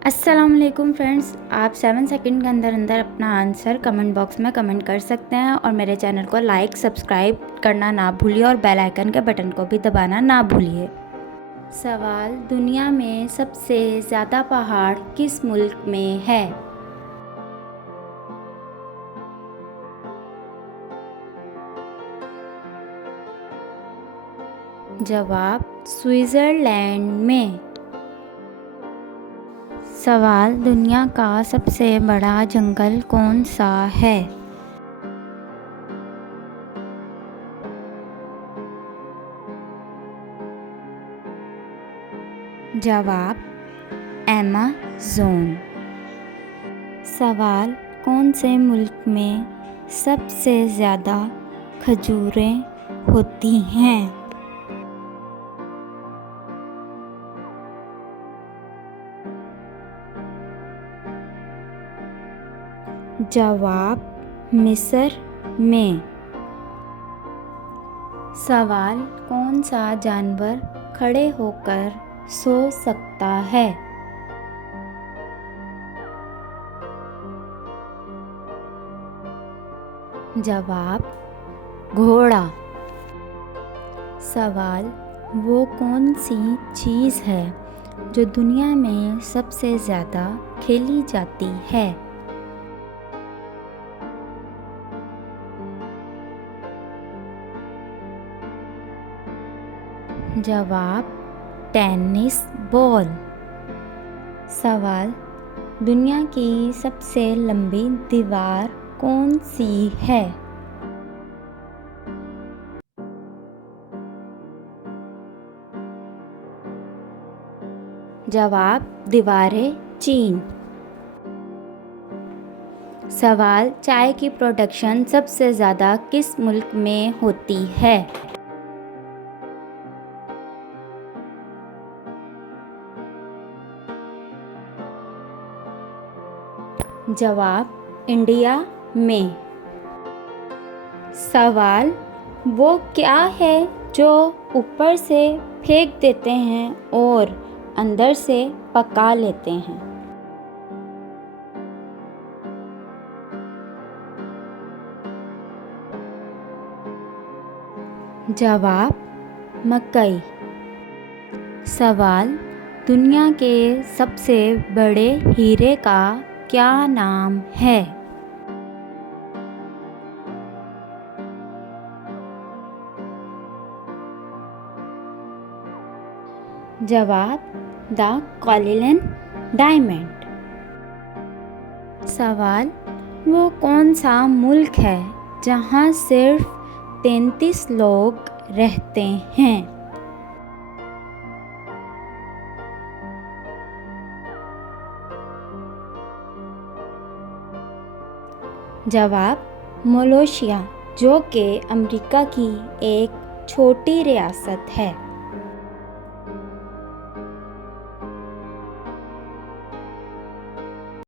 अस्सलाम वालेकुम फ्रेंड्स, आप 7 सेकंड के अंदर अंदर अपना आंसर कमेंट बॉक्स में कमेंट कर सकते हैं और मेरे चैनल को लाइक सब्सक्राइब करना ना भूलिए और बेल आइकन के बटन को भी दबाना ना भूलिए। सवाल, दुनिया में सबसे ज़्यादा पहाड़ किस मुल्क में है? जवाब, स्विट्ज़रलैंड में। सवाल, दुनिया का सबसे बड़ा जंगल कौन सा है? जवाब, अमेज़न। सवाल, कौन से मुल्क में सबसे ज़्यादा खजूरें होती हैं? जवाब, मिस्र में। सवाल, कौन सा जानवर खड़े होकर सो सकता है? जवाब, घोड़ा। सवाल, वो कौन सी चीज़ है जो दुनिया में सबसे ज़्यादा खेली जाती है? जवाब, टेनिस बॉल। सवाल, दुनिया की सबसे लंबी दीवार कौन सी है? जवाब, दीवारें चीन। सवाल, चाय की प्रोडक्शन सबसे ज़्यादा किस मुल्क में होती है? जवाब, इंडिया में। सवाल, वो क्या है जो ऊपर से फेंक देते हैं और अंदर से पका लेते हैं? जवाब, मकई। सवाल, दुनिया के सबसे बड़े हीरे का क्या नाम है? जवाब, द कलिलन डायमंड। सवाल, वो कौन सा मुल्क है जहाँ सिर्फ 33 लोग रहते हैं? जवाब, मलेशिया, जो कि अमेरिका की एक छोटी रियासत है।